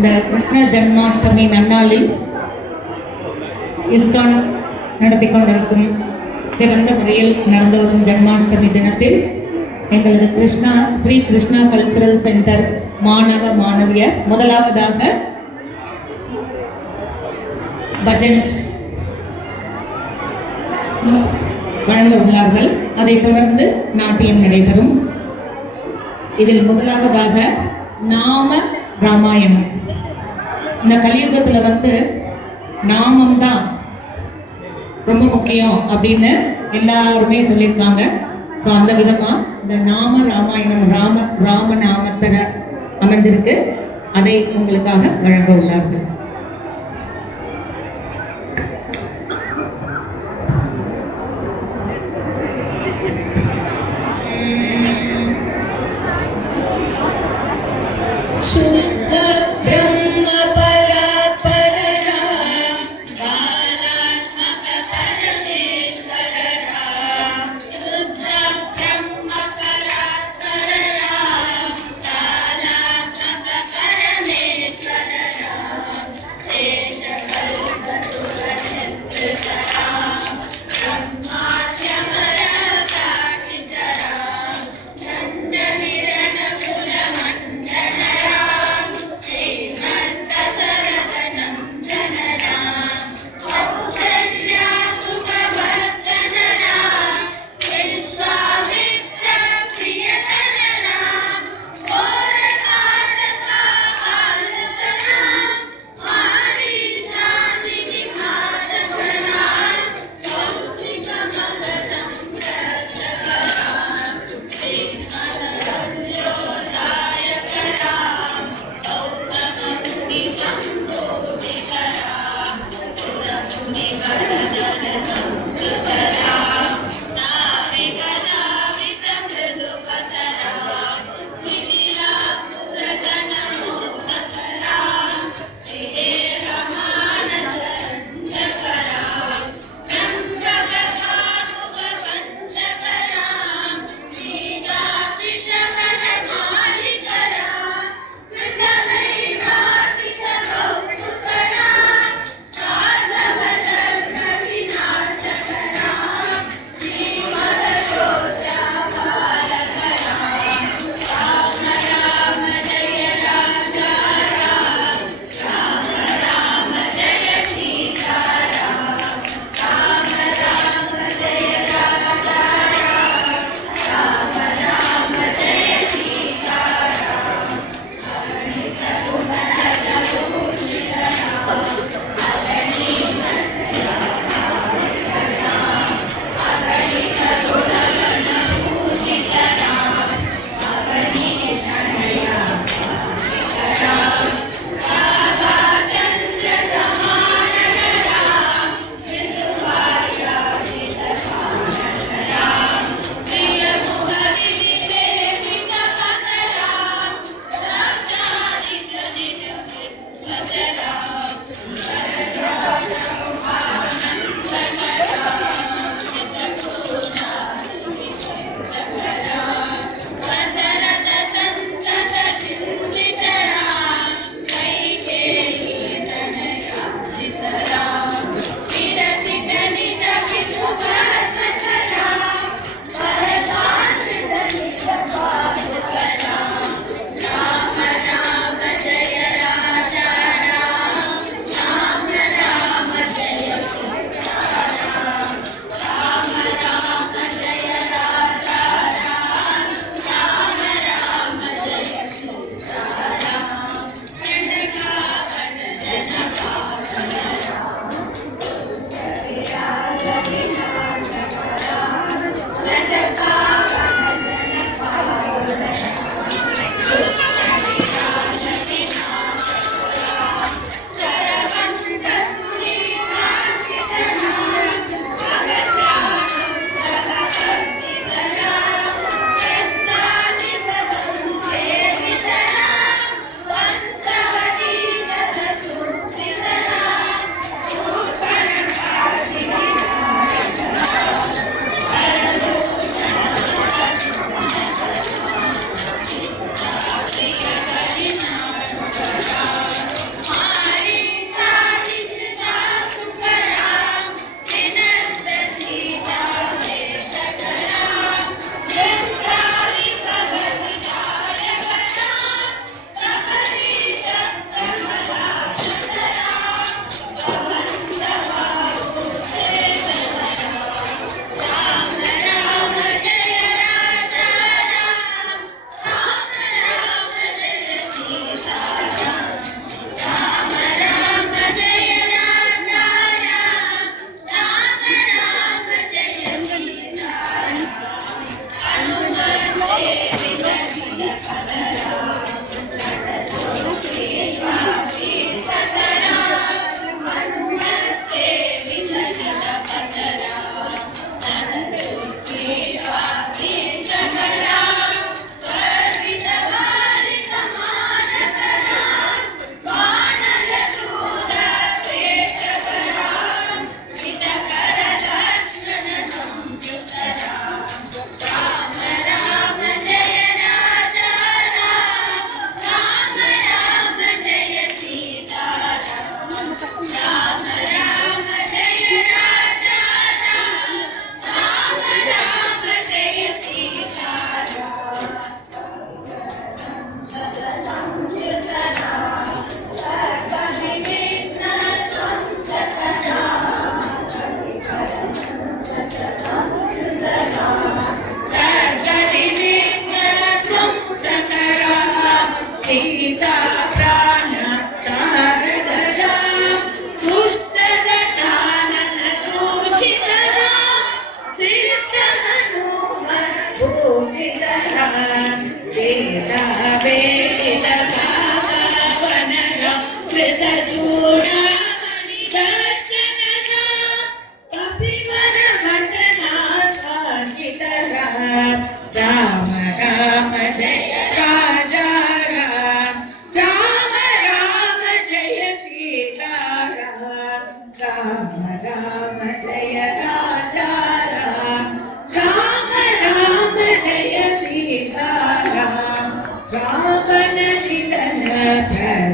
இந்த கிருஷ்ண ஜன்மாஷ்டமி நன்னாளில் இஸ்கான் நடத்தி கொண்டிருக்கும் சிறந்த முறையில் நடந்து வரும் ஜன்மாஷ்டமி தினத்தில் எங்களது ஸ்ரீ கிருஷ்ணா கல்ச்சுரல் சென்டர் மாணவ மாணவியர் முதலாவதாக பஜன்ஸ் வழங்க உள்ளார்கள். அதைத் தொடர்ந்து நாட்டியம் நடைபெறும். இதில் முதலாவதாக நாம ராமாயணம். இந்த கலியுகத்துல நாமம் தான் ரொம்ப முக்கியம் அப்படின்னு எல்லாருமே சொல்லியிருக்காங்க. ஸோ அந்த விதமா இந்த நாம ராமாயணம் ராம நாமத்துல அமைஞ்சிருக்கு. அதை உங்களுக்காக வழங்க உள்ளார்கள். शुद्ध ब्रह्म परात्पर राम बालात्मक परमेश्वर राम शुद्ध ब्रह्म परात्पर राम बालात्मक परमेश्वर राम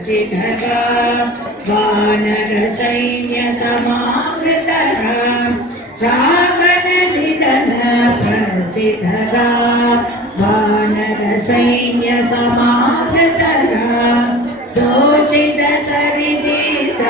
प्रथितगा वानर सैन्य समावृतगा रावण निधन प्रथितगा वानर सैन्य समावृतगा दोषित सरिदेशापितगा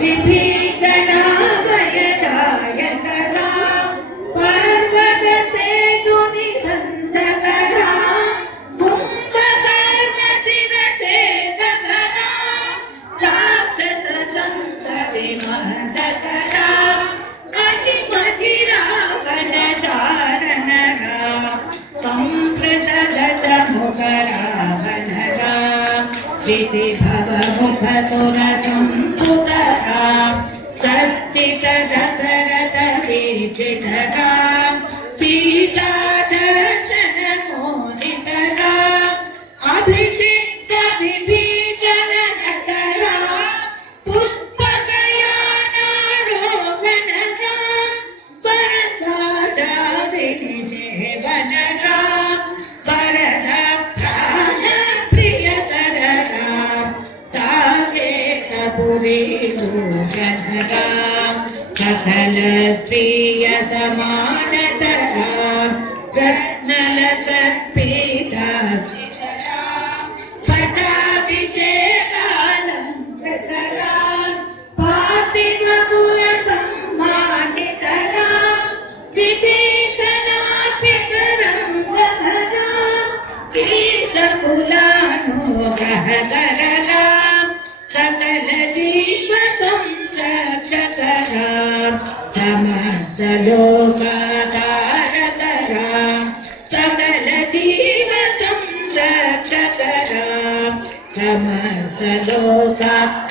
विभीषणा वयदायकगा पर्वत सेतु निबन्धकगा कुम्भकर्ण शिवचेतकगा राक्षस सन्तति मन्दकगा अतिमति रावण चारणगा संप्रत दशमुख रावणगा विधि भव मुख सुर संपुतगा सस्तिक दशरथ वीक्षितगा सीता दर्शन मोदितगा अभिषिक्त विभीषण नटगा पुष्पकयानारोहणगा वरदादिनिषेवनगा वरद प्राण प्रियकरगा साकेतपुरी लोचनगा सकल प्रिय समानतगा रत्नल सत्पीता पटाभिषेकालंकृतगा पातिमकुल सम्मानितगा विभीषणापितरंगतगा केशकुलानुग्रहकरगा सकल जीव संरक्षकगा समस्त लोकाधारकगा सकल जीव संरक्षकगा समस्त लोकाधारकगा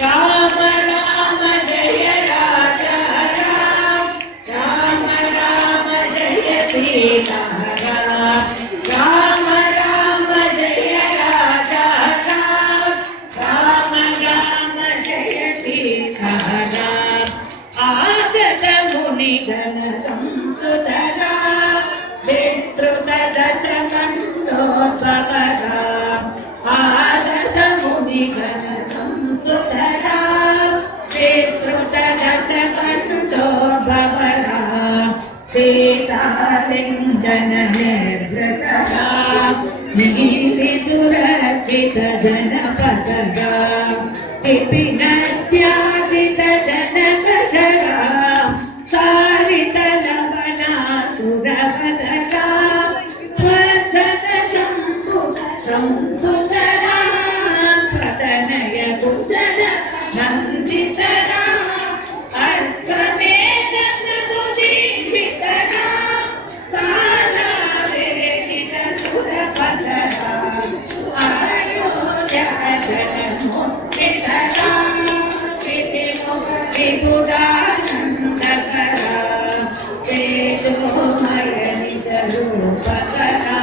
राम राम जय राजा राम राम राम जय सीता राम राम जय राजा राम राम राम जय सीता आगत मुनिगण संसुतगा विस्तृत दशकण्ठोद्भवगा आगत मुनिगण संसुतगा विस्तृत दशकण्ठोद्भवगा सीतालिङ्गन निर्भृतगा नीति सुरक्षित जनपदगा विपिनत्यादित जनकजगा सारित लवनासुरवदगा वर्धत शम्भुत शम्भुतगा प्रतनय कुशल नन्दितगा अश्वमेध सुदीक्षितगा कालावेशित सुरपदगा अयोध्या जनमुक्तितगा विपुदानन्दकरा तेजोमय निजरूपकरा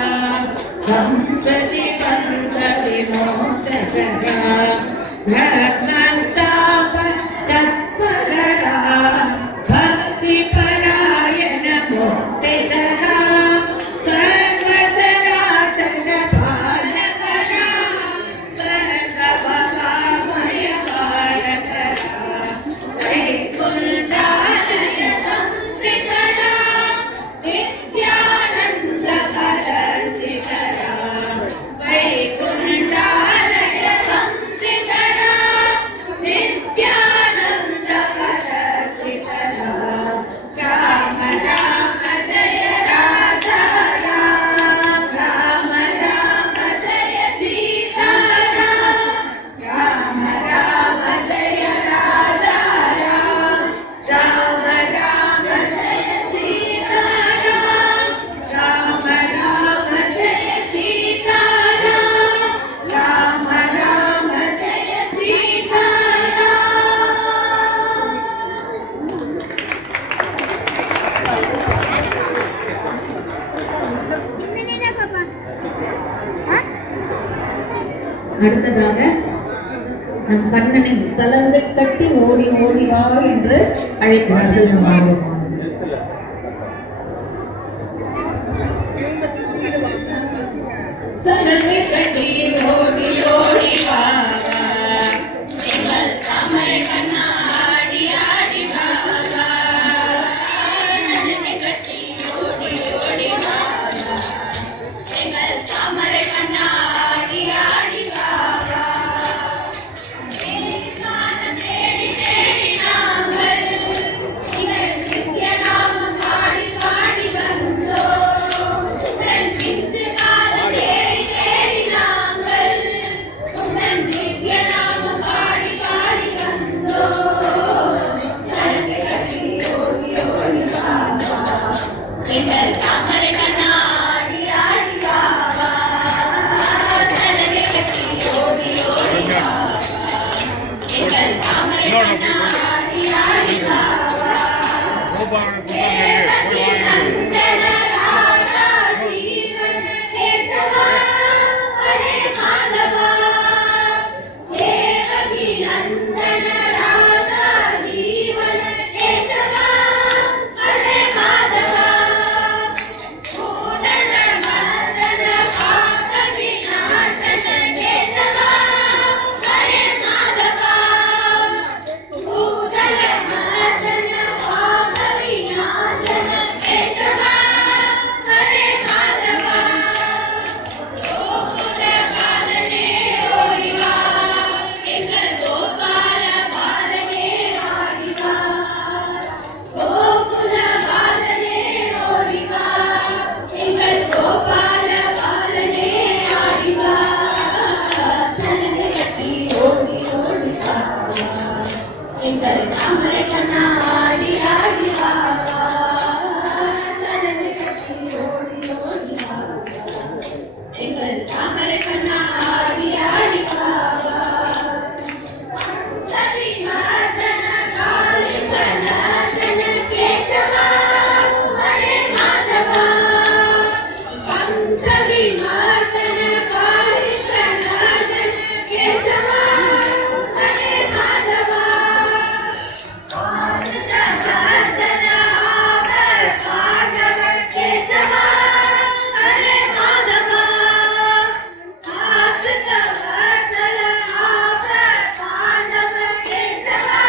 संसति पंत विमोचकरा रत्नताप तत्पररा भक्तिपरायण मुक्तिकरा सर्वसराचर पालकरा सर्वभवामय पालकरा वैकुण्ठालय संस्थितरा नित्यानन्दकरर्चितरा वैकुण्ठालय संस्थितरा नित्यानन्दकरर्चितरा राम राम जय राजा राम राम राम जय सीता राम राम जय राजा राम राम राम जय सीता राम राम जय सीता राम राम जय सीता அடுத்ததாக நம் கண்ணனை சலங்கை கட்டி ஓடி ஓடி வா என்று அழைக்கிறார்கள் நம் ஆர்வம். சலங்கை சலங்கை கட்டி ஓடி ஓடி வா வா. எங்கள் தாமரை கண்ணா ஆடி ஆடி வா வா. சலங்கை கட்டி ஓடி ஓடி வா வா. எங்கள் தாமரை கண்ணா ஆடி ஆடி வா வா. தேடி தேடி நாங்கள் எங்கள் திவ்ய நாமம் பாடி பாடி வந்தோம். உடன் பிந்து காலம் தேடி தேடி நாங்கள் உடன் திவ்ய நாமம் பாடி பாடி வந்தோம். சலங்கை கட்டி ஓடி ஓடி வா வா. எங்கள் தாமரை கண்ணா ஆடி ஆடி வா வா. சலங்கை கட்டி ஓடி ஓடி வா வா. எங்கள் தாமரை கண்ணா ஆடி ஆடி வா வா. நந்தன ராதா ஜீவன கேசவா ஹரே மாதவா. தேவகி நந்தன ராதா ஜீவன கேசவா ஹரே மாதவா. பூதன மர்தன பாப விநாசன கேசவா ஹரே மாதவா. பூதன மர்தன பாப விநாசன கேசவா ஹரே மாதவா. கோகுல பாலனே ஓடி வா. எங்கள் கோபால பாலனே ஆடி வா. கோகுல பாலனே ஓடி வா. எங்கள் கோபால பாலனே ஆடி வா. சலங்கை கட்டி ஓடி ஓடி வா வா. எங்கள் தாமரை கண்ணா ஆடி ஆடி வா வா. சலங்கை கட்டி ஓடி ஓடி வா வா. எங்கள் தாமரை கண்ணா ஆடி ஆடி வா வா. பஞ்சவி மர்தன காளிகநாதன கேசவா ஹரே மாதவா. பஞ்சவி மர்தன காளிகநாதன கேசவா ஹரே மாதவா. ஆனந்தவர்தன ஆபர பாண்டவ கேசவா ஹரே மாதவா. ஆனந்தவர்தன ஆபர பாண்டவ கேசவா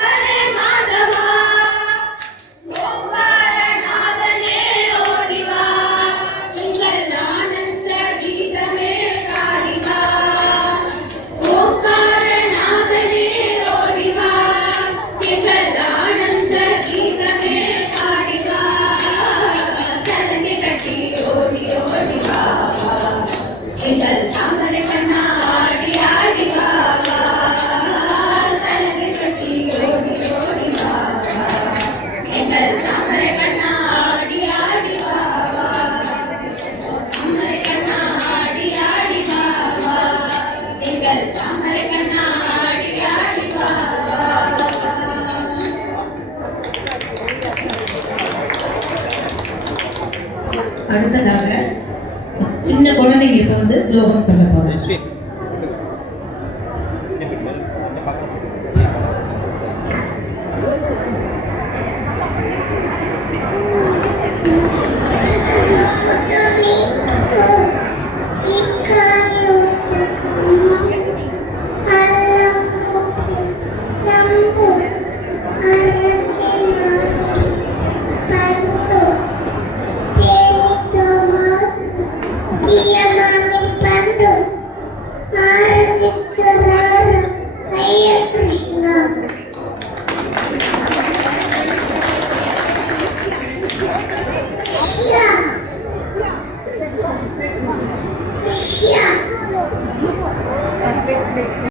ஹரே மாதவா. ஓங்காரநாதனே ஓடி வா. எங்கள் ஆனந்த கீதமே பாடி வா. ஓங்காரநாதனே ஓடி வா. எங்கள் ஆனந்த கீதமே பாடி வா. சலங்கை கட்டி ஓடி ஓடி வா வா. எங்கள் தாமரை கண்ணா ஆடி ஆடி வா வா. சலங்கை கட்டி ஓடி ஓடி வா வா. எங்கள் தாமரை கண்ணா ஆடி ஆடி வா வா. தாமரை கண்ணா ஆடி ஆடி வா வா. எங்கள் தாமரை கண்ணா ஆடி ஆடி வா வா. அடுத்ததாக சின்ன குழந்தைங்க இப்ப வந்து ஸ்லோகம் சொல்ல போறோம்.